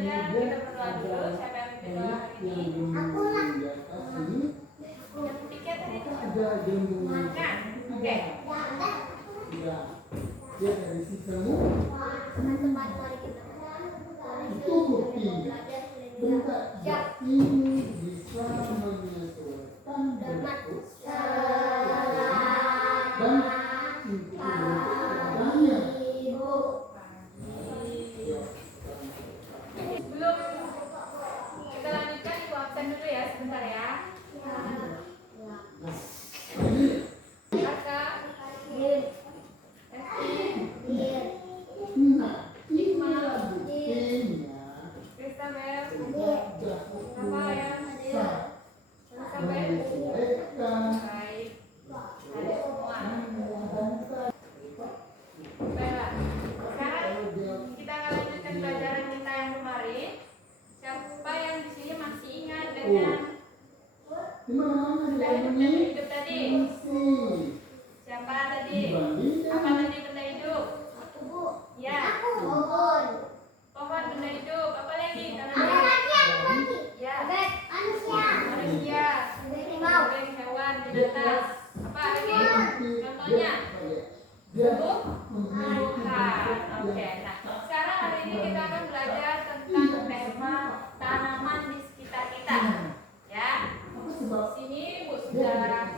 saja kita berdoa dulu. Siapa yang mimpin doa hari ini? Aku lah. Yang tiket tadi itu. Nah, oke. Ya dari sistemmu. Teman-teman mari kita Itu bukti. Bentar, ini bisa menyesuaikan bentuk dan sebelum kita lanjutkan, ibu absen dulu ya sebentar ya. Aka, Kristabel, Rafael, sampai baik, ada semua. Baiklah, sekarang kita akan lanjutkan pelajaran kita yang kemarin. Siapa yang di sini masih ingat dengan benda hidup tadi? Siapa tadi? Apa tadi benda hidup? Ya. Pohon benda hidup. Apa lagi? Ya. Manusia. Kemudian hewan, binatang. Apa lagi? Contohnya? Tumbuhan. Oke. Nah, sekarang hari ini kita akan belajar tentang tema tanaman di sekitar kita. Ya. Sini Bu sudah,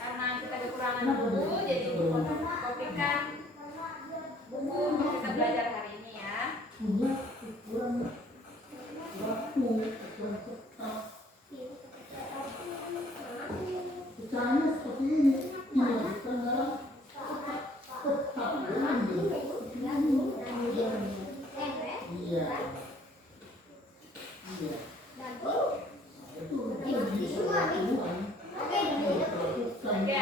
karena kita kekurangan buku, jadi Ibu kopikan buku untuk kita belajar hari ini ya. Caranya seperti ini. Ini sekarang tetap iya. Oke,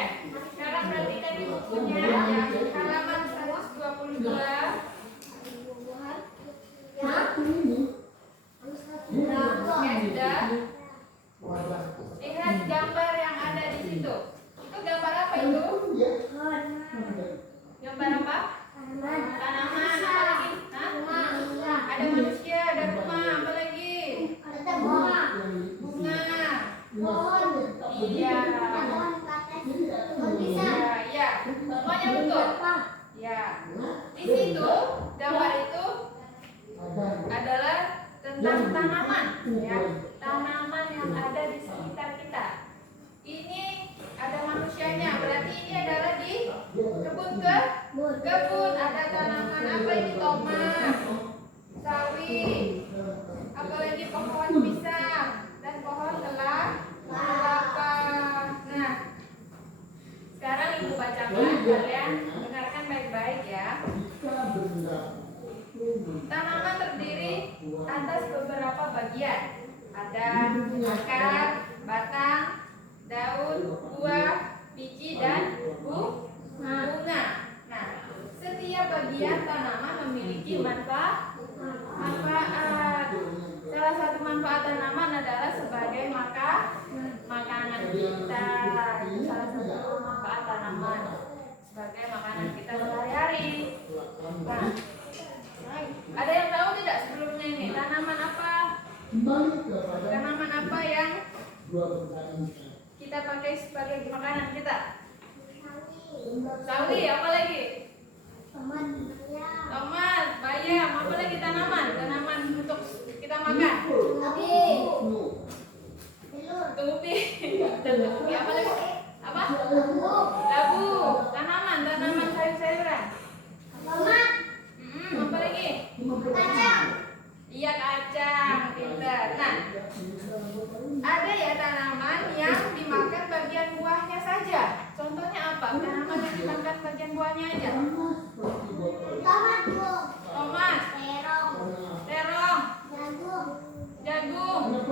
sekarang perhatikan di bukunya yang halaman 122. Ya sudah. Lihat gambar yang ada di situ. Itu gambar apa itu? Gambar apa? Tanaman. Apa lagi? Hah? Ada manusia, ada rumah. Apa lagi? Bunga. Iya. Ya, semuanya betul. Ya. Di situ gambar itu adalah tentang tanaman, ya. Tanaman yang ada di sekitar kita. Ini ada manusianya, berarti ini adalah di kebun. Ada tanaman apa ini? Tomat, sawi, apalagi pohon pisang dan pohon kelapa. Nah, sekarang Ibu bacakan, kalian dengarkan baik-baik ya. Tanaman terdiri atas beberapa bagian. Ada akar, batang, daun, buah, biji, dan bunga. Nah, setiap bagian tanaman memiliki manfaat. Salah satu manfaat tanaman adalah sebagai makanan kita. Itu salah satu manfaat tanaman sebagai makanan kita sehari-hari. Nah, ada yang tahu tidak sebelumnya ini tanaman apa? Tanaman apa yang kita pakai sebagai makanan kita? Sawi, apa lagi? Tomat, bayam, apa lagi tanaman? Tanaman untuk kita makan. Tubi, apa lagi? Apa? Labu, tanaman sayur-sayuran. Apa lagi? Iya, kacang, pintar. Nah, ada ya tanaman yang dimakan bagian buahnya saja. Contohnya apa? Tanaman yang dimakan bagian buahnya aja. Tomat, terong, jagung,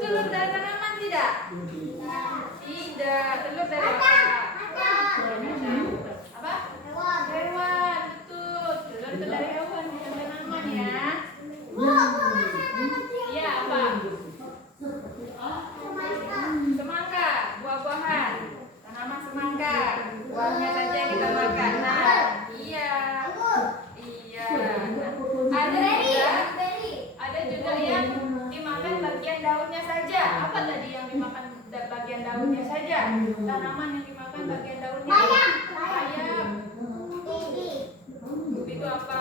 telur dari tanaman tidak? Tidak, telur dari apa? Apa? Hewan, betul. Telur itu dari hewan, bukan tanaman ya. Iya, apa? Semangka, buah-buahan. Tanaman semangka, buahnya saja kita makan. Nah, tadi yang dimakan bagian daunnya saja? Tanaman yang dimakan bagian daunnya. Bayam. Tubi itu apa?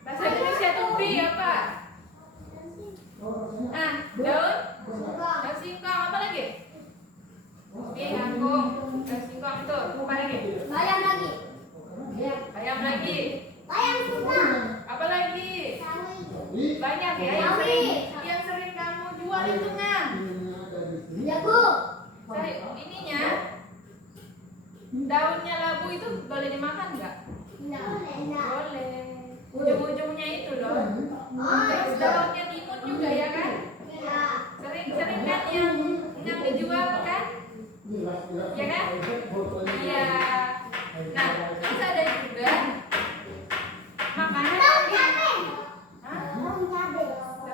Bahasa Indonesia tubi apa? Ah, daun singkong. Apa lagi? Tubi, kangkung, daun singkong itu. Apa lagi? Bayam lagi. Apa lagi? Banyak ya yang sering kamu jual itu kan? Ininya daunnya labu itu boleh dimakan nggak? Boleh. Ujung-ujungnya itu loh. Terus daunnya timun juga ya kan? Sering kan yang dijual kan? Ya kan? Iya. Nah, terus ada juga makanan daun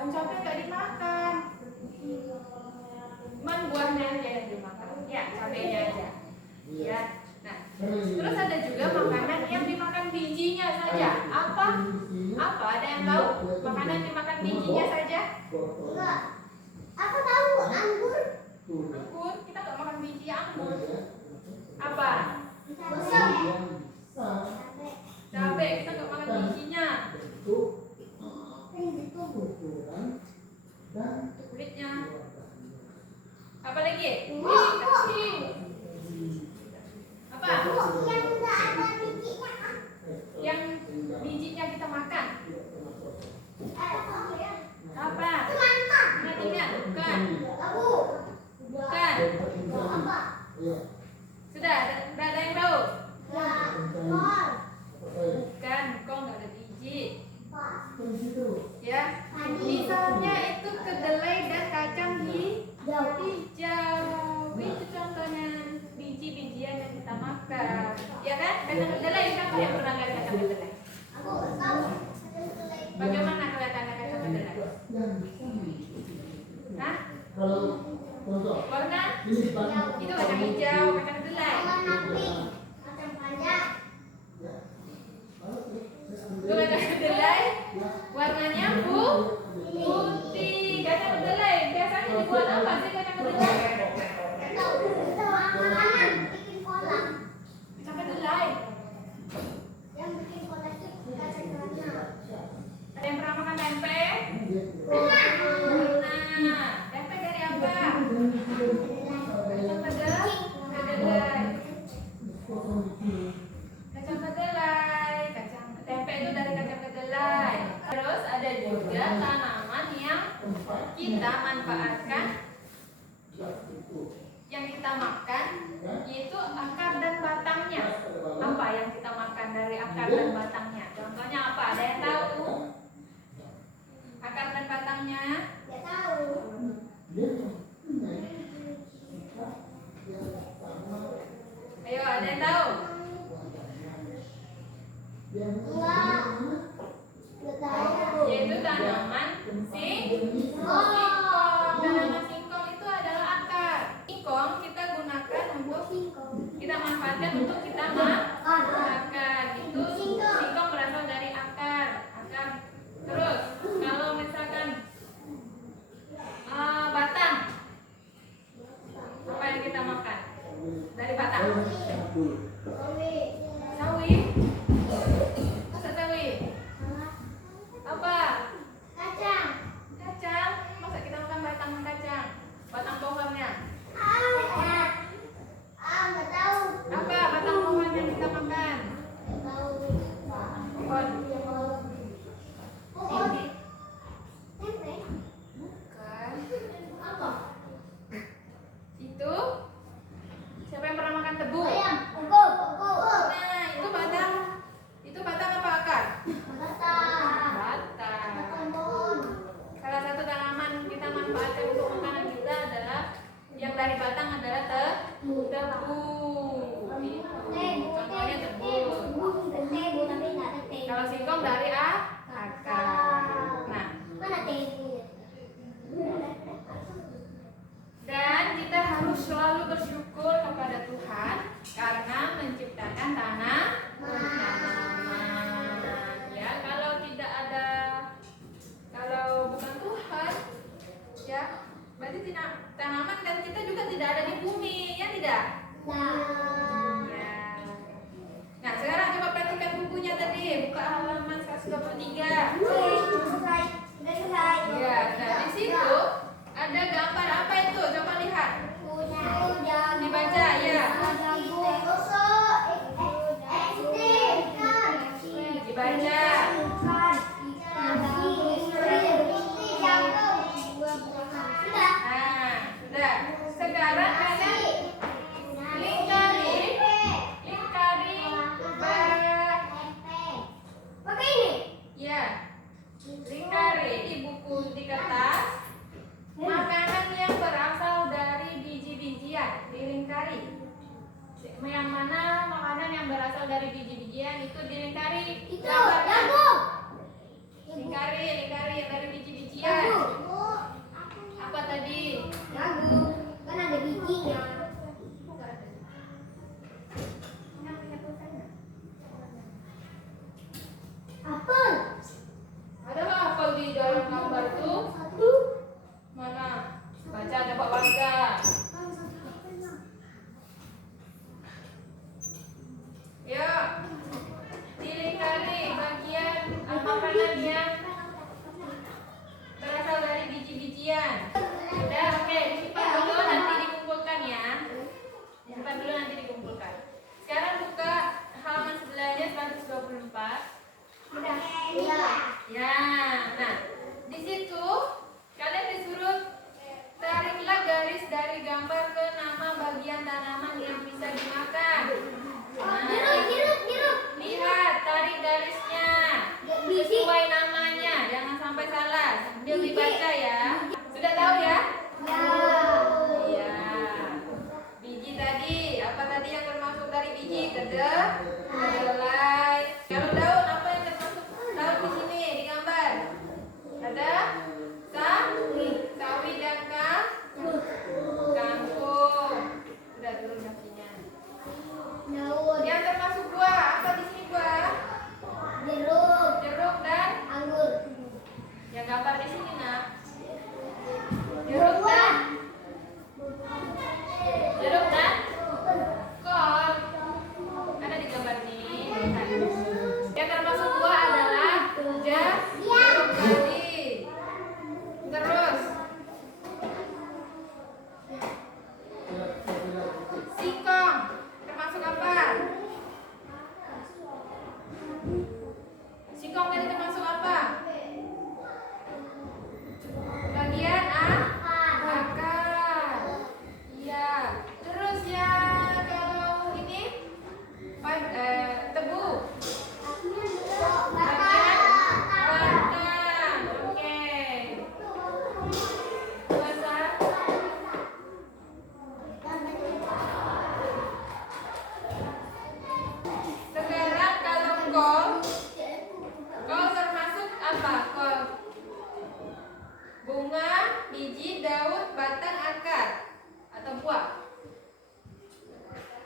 cabai nggak dimakan. Cuman buahnya aja yang dimakan. Ya, cabainya aja. Ya. Nah, terus ada juga makanan yang dimakan bijinya saja. Apa? Ada yang tahu? Makanan dimakan bijinya saja? Anggur. Kita nggak makan biji anggur. Apa? Cabai. Kita nggak makan bijinya. Kulitnya. Apa lagi? Kacang. Apa? Yang bijinya kita makan. Apa? Ingat. Bukan. Sudah ada yang tahu? Bukan, kok nggak ada biji. Ya, misalnya itu kedelai dan kacang hijau. Itu contohnya biji-bijian yang kita makan. Ya kan? Kacang kedelai, siapa yang pernah lihat kacang kedelai? Bagaimana kelihatannya kacang kedelai? Hah? Warna? Itu kacang hijau, kacang kedelai. Itu kacang kedelai. Warnanya putih. Kacang kedelai biasanya dibuat apa sih kacang kedelai? Kacang kedelai. Ada yang pernah makan tempe? Nah, tempe dari apa? Kacang kedelai. Kacang kedelai. Tempe itu dari kacang kedelai. Terus ada juga tanaman yang kita manfaatkan, yang kita makan, yaitu akar dan batangnya. Apa yang kita makan dari akar dan batangnya? Contohnya apa? Ada yang tahu? Akar dan batangnya? Ayo, ada yang tahu? Yaitu tanaman singkong. Tanaman singkong itu adalah akar. Singkong kita gunakan untuk kita manfaatkan untuk kita makan. Itu singkong berasal dari akar. Terus kalau misalkan batang, apa yang kita makan dari batang? Sawi. Masa sawi? Apa? Kacang. Masa kita itu dilingkari. Itu Gambarnya. jagung. Lingkari yang dari biji-bijian. Apa tadi? Jagung. Kan ada bijinya. Apel. Ada nggak apel di dalam gambar itu? Satu. Mana? Baca ada Pak Warga. Ya, dilingkari bagian makanan yang berasal dari biji-bijian. Udah, oke, disimpan dulu nanti dikumpulkan ya. Disimpan dulu nanti dikumpulkan. Sekarang buka halaman sebelahnya 124. Iya. Ya, nah di situ kalian disuruh tariklah garis dari gambar ke nama bagian tanaman yang bisa dimakan. Nah, Jeruk. lihat, tarik garisnya Biji. sesuai namanya, jangan sampai salah. Sambil dibaca ya. Sudah tahu ya? Ya. Iya. Biji tadi, apa tadi yang termasuk dari biji? Kedelai. Kalau daun, apa yang termasuk daun di sini di gambar? Ada sawi dan kangkung. Sudah turun kakinya. Daun. Yang termasuk buah, apa di sini buah? Jeruk. Jeruk dan Anggur. yang gambar di sini nak. Jeruk dan kol. Ada di gambar ini. Lihat. Yang termasuk buah adalah jeruk tadi. Terus singkong termasuk apa? Singkong tadi termasuk apa? Bagian akar. Iya. Terus ya kalau ini tebu. Bagian batang. Oke. Bahasa sekarang kalau kol termasuk apa? Kol bunga, biji, daun, batang, akar atau buah.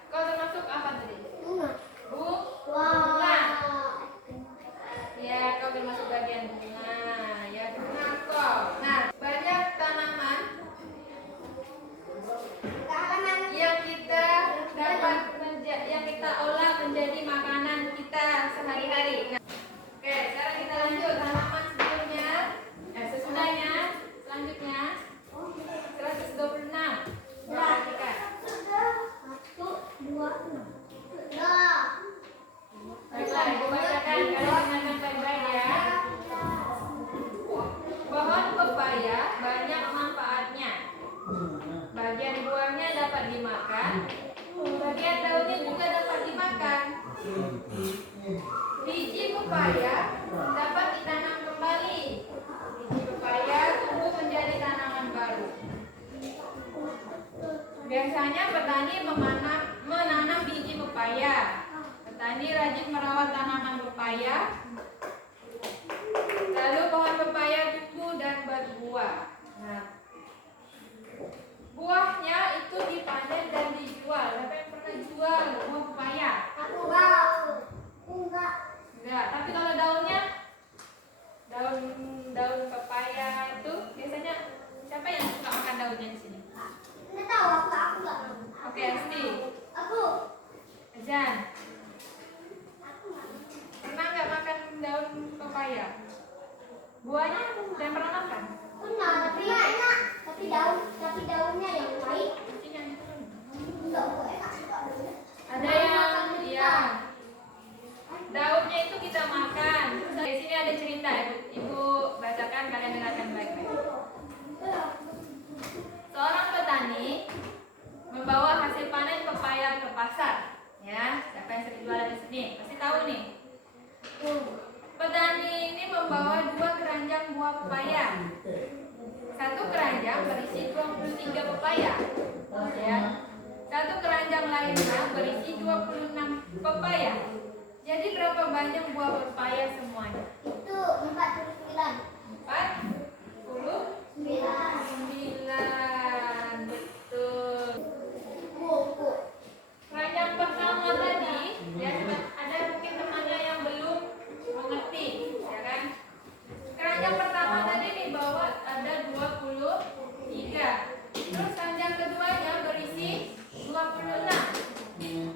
Kol termasuk apa tadi? Bunga. Bunga. Ya, kol termasuk bagian bunga. Ya, bunga kol. Nah, banyak tanaman yang kita dapat yang kita olah menjadi makanan kita sehari-hari. Nah, oke, sekarang kita lanjut halaman sebelumnya. Sesudahnya, selanjutnya 126. Perhatikan. 1, 2, 6. Baiklah, ibu bacakan. Kalian dengarkan baik-baik ya. Pohon pepaya banyak manfaatnya. Bagian buahnya dapat dimakan, bagian daunnya juga dapat dimakan. Biji pepaya dapat ditanam kembali. Biji pepaya tumbuh menjadi tanaman baru. Biasanya petani menanam biji pepaya. Petani rajin merawat tanaman pepaya. Lalu pohon pepaya tumbuh dan berbuah. Nah, buahnya itu dipanen dan dijual. Siapa yang pernah jual buah pepaya? Enggak. Tapi kalau daunnya, daun pepaya itu biasanya siapa yang suka makan daunnya di sini? Oke, Asti. Ajan. Pernah nggak makan daun pepaya? Buahnya yang pernah makan? Tapi daunnya yang baik. Kucing yang itu. Enggak enak. Ada yang iya. Daunnya itu kita makan. Terus di sini ada cerita, Ibu bacakan, kalian dengarkan baik-baik. Seorang petani membawa hasil panen pepaya ke pasar. Ya, siapa yang sering jualan di sini? Pasti tahu nih. Petani ini membawa 2 keranjang buah pepaya. Satu keranjang berisi 23 pepaya. Ya. Satu keranjang lainnya berisi 26 pepaya. Jadi berapa banyak buah pepaya semuanya? Itu 49. 49. Betul. Buku. Keranjang pertama tadi, ya ada mungkin temannya yang belum mengerti, ya kan? Keranjang pertama tadi di bawah ada 23. Terus keranjang keduanya berisi 26. Ya.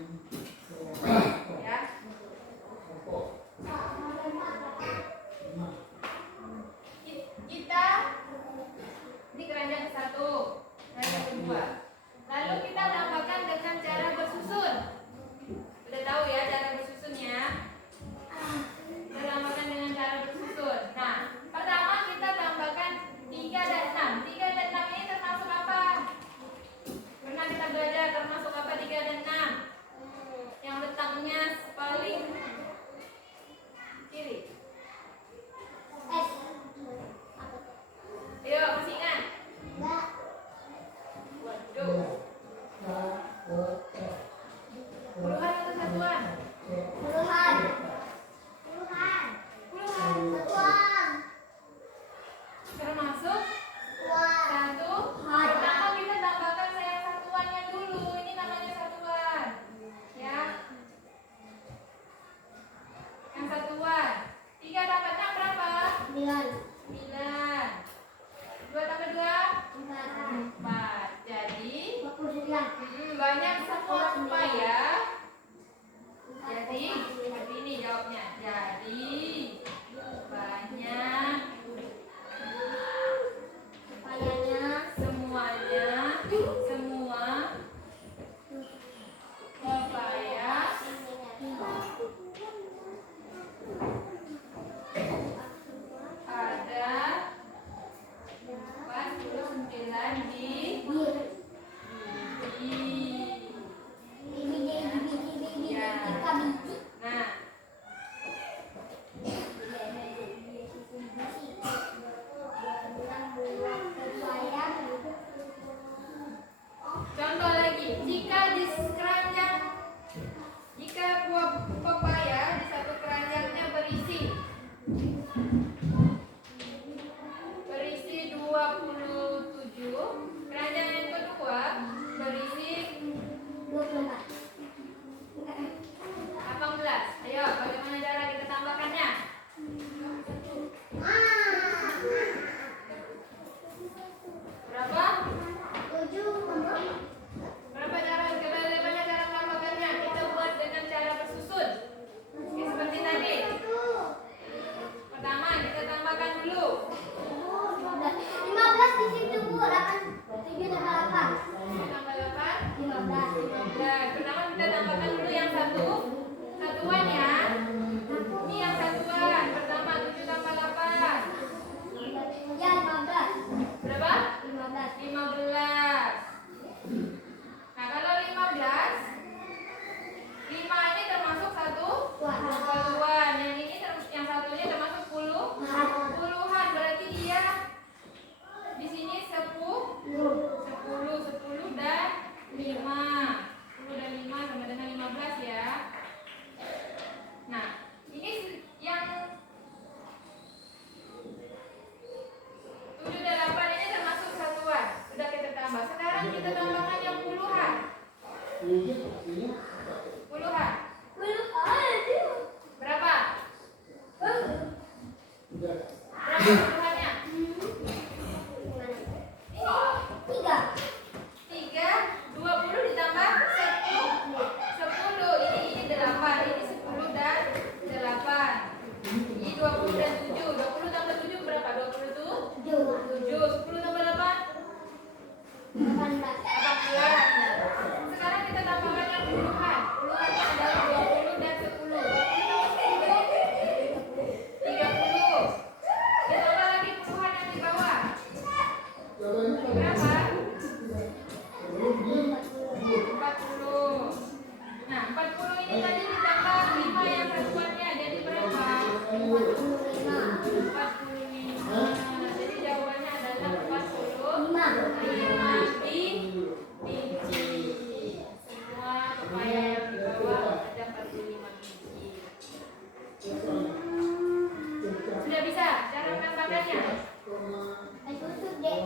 Tutup deh.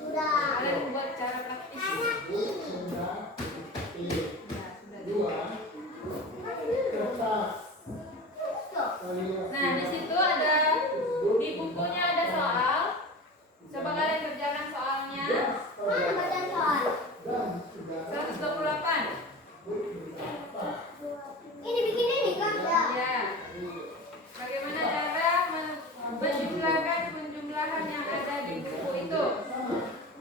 Sudah. Kalian buat cara praktis. Anak ini. Nah, di situ ada di bukunya ada soal. Coba kalian kerjakan soalnya. Mana bacaan soal? 128. Ini bikin ini kan? Ya. Bagaimana cara menjumlahkan penjumlahan yang ada di buku itu?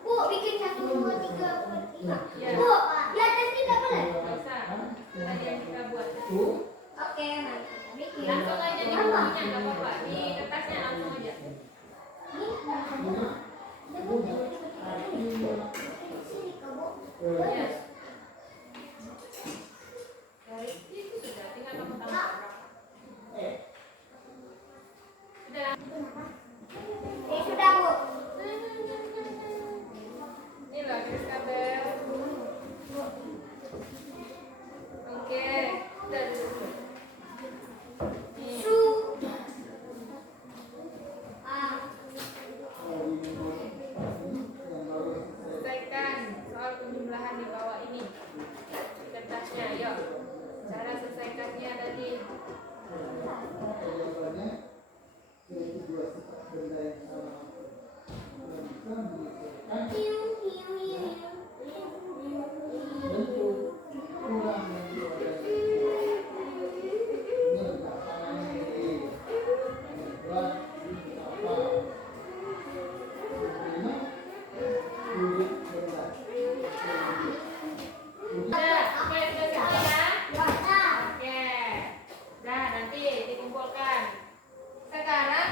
Bu, bikin 1, 2, 3, 4, 5. Ya. Bu, di atas ini nggak boleh? Bisa. Tadi yang kita buat. Oke, nanti bikin. Langsung aja di bukunya, nggak apa-apa. Di kertasnya langsung aja. Sini ke Bu. Ya. Dari itu sudah tinggal kamu tambah berapa? Sudah. Sudah Bu. Ini loh garis kabel. Oke, udah dulu. Nih. Su. Ah. Selesaikan soal penjumlahan di bawah ini. Di kertasnya, yuk. Cara selesaikannya tadi. Hiu, hiu, hiu. Udah, apa yang sudah selesai ya? Wah, Oke. Nah, nanti dikumpulkan. Sekarang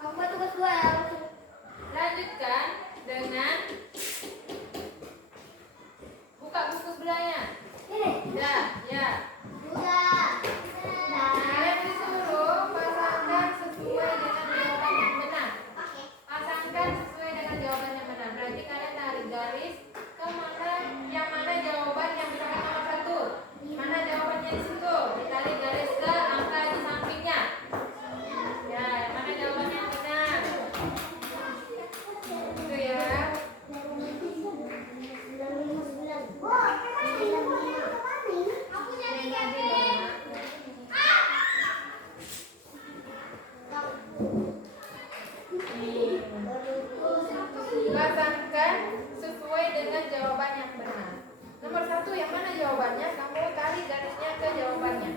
aku buat tugas 2 ya. lanjutkan dengan buka buku sebelahnya. Ini. Ya, ya. Sudah. Kalian disuruh pasangkan sesuai dengan jawaban yang benar. Oke. Pasangkan sesuai dengan jawaban yang benar. Berarti kalian tarik garis ke mana yang mana jawaban yang misalkan nomor 1. Mana jawabannya di situ? Ditarik garis ke angka di sampingnya. Ya, yang mana jawabannya yang benar? Itu ya. Aku jadi Yang tadi Kevin. mana? Nih. Pasangkan sesuai dengan jawaban yang benar. Nomor 1 yang mana jawabannya? Kamu tarik garisnya ke jawabannya.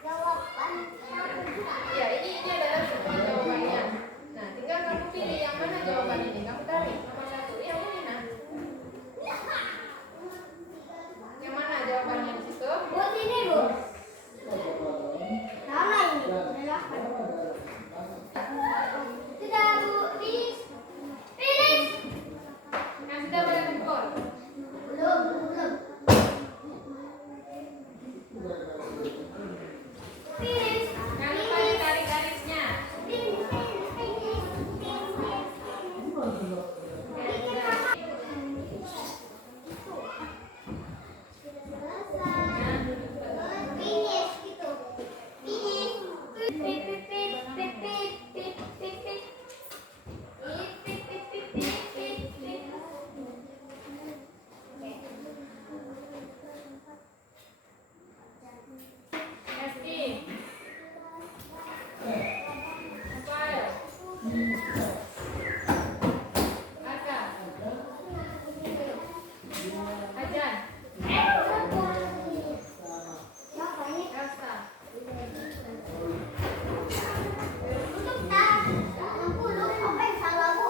Jawaban Ya, ini adalah semua jawabannya. Nah, tinggal kamu pilih yang mana jawaban ini. Kamu tarik nomor 1. Yang ini nah. Yang mana jawabannya di situ? buat ini Bu. Sama ini. Sudah Bu. Finish. Finish. Yang sudah pada kumpul. Belum. Finish. Jangan lupa ditarik garisnya. Finish. Oke, sudah. Finish gitu. Finish. Pip pip pip pip pip pip pip pip. Pip pip pip pip pip pip pip. Esti. Rafael. Aka. Ajan. Siapa ini? Elsa. Untuk tak 60 apa yang salah Bu?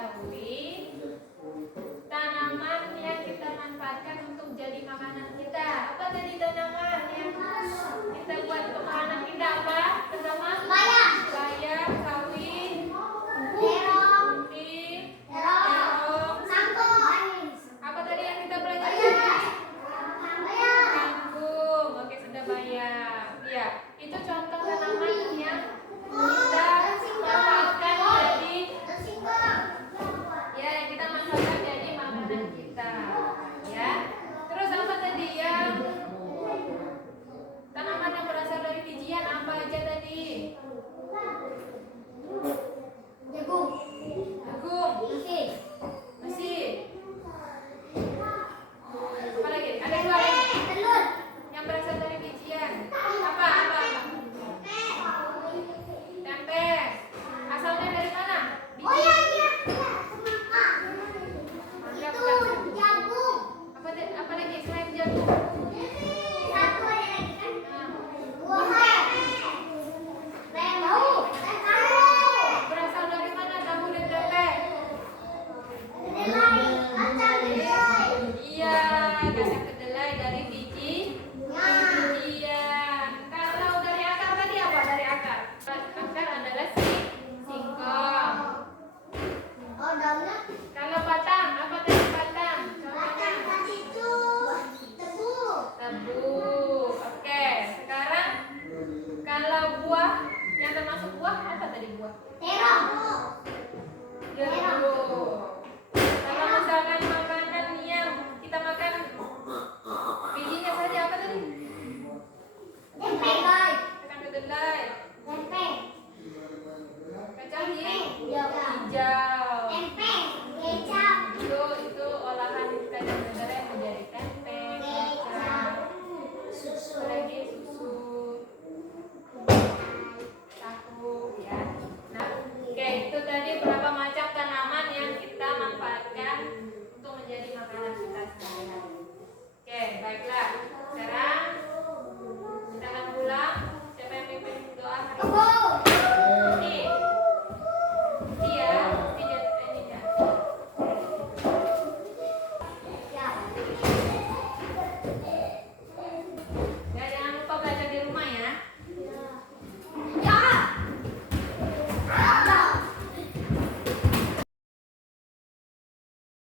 diketahui